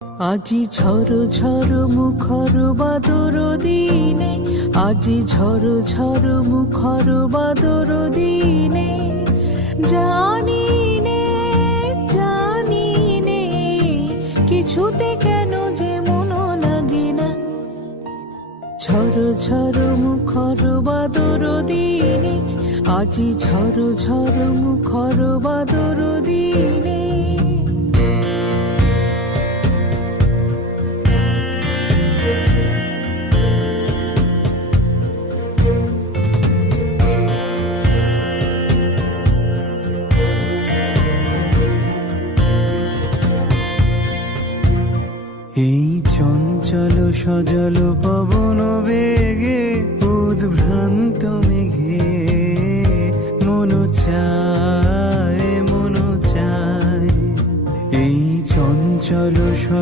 আজি ঝড় ঝড় মুখর বাদর দিনে, আজি ঝড় ঝড় মুখর বাদর দিনে, জানি নে কিছুতে কেন যে মন লাগে না। ঝড় ঝড় মুখর বাদর দিনে, আজি ঝড় ঝড় মুখর বাদর দিনে। এই চঞ্চল সজল পবন বেগে, উদ্ভ্রান্ত মেঘে মন চায়, এই চঞ্চল সজল